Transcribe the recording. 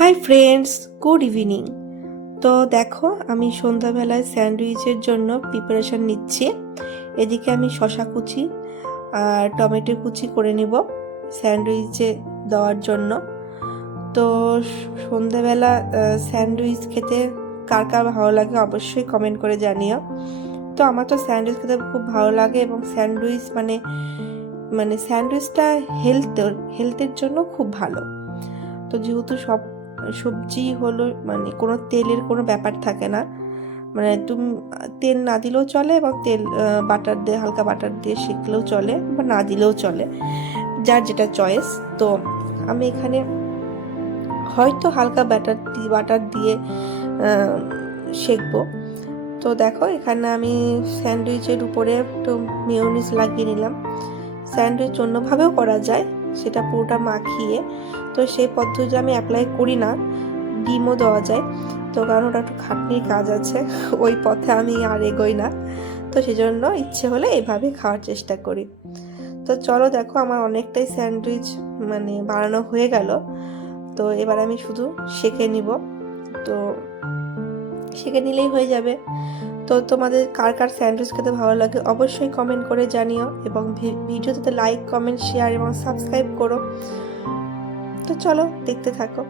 Hi friends, good evening. তো দেখো, আমি সন্ধ্যাবেলায় স্যান্ডউইচের জন্য প্রিপারেশন নিচ্ছি। এদিকে আমি শসা কুচি আর টমেটো কুচি করে নিব স্যান্ডউইচে দেওয়ার জন্য। তো সন্ধ্যাবেলা স্যান্ডউইচ খেতে কার কার ভালো লাগে অবশ্যই কমেন্ট করে জানিও। তো আমার তো স্যান্ডউইচ খেতে খুব ভালো লাগে, এবং স্যান্ডউইচ মানে মানে স্যান্ডউইচটা হেলথের জন্য খুব ভালো। তো যেহেতু সব সবজি হলো মানে কোনো তেলের কোনো ব্যাপার থাকে না, মানে তুমি তেল না দিলেও চলে, এবং তেল বাটার দিয়ে হালকা বাটার দিয়ে সেঁকলেও চলে বা না দিলেও চলে, যার যেটা চয়েস। তো আমি এখানে হয়তো হালকা বাটার দিয়ে সেঁকবো। তো দেখো, এখানে আমি স্যান্ডউইচের উপরে একটু মেয়োনিজ লাগিয়ে নিলাম। স্যান্ডউইচ অন্যভাবেও করা যায়, সেটা পুরোটা মাখিয়ে। তো সেই পদ্ধতি আমি অ্যাপ্লাই করি না, ডিমও দেওয়া যায়। তো কারণ ওটা একটু খাটনির কাজ আছে, ওই পথে আমি আর এগোই না। তো সেজন্য ইচ্ছে হলে এভাবে খাওয়ার চেষ্টা করি। তো চলো দেখো, আমার অনেকটাই স্যান্ডউইচ মানে বানানো হয়ে গেল। তো এবার আমি শুধু সেঁকে নিব। তো সেঁকে নিলেই হয়ে যাবে। তো তোমাদের কার কার স্যান্ডউইচ খেতে ভালো লাগে অবশ্যই কমেন্ট করে জানিও, এবং ভিডিওতে লাইক, কমেন্ট, শেয়ার এবং সাবস্ক্রাইব করো। তো চলো দেখতে থাকো।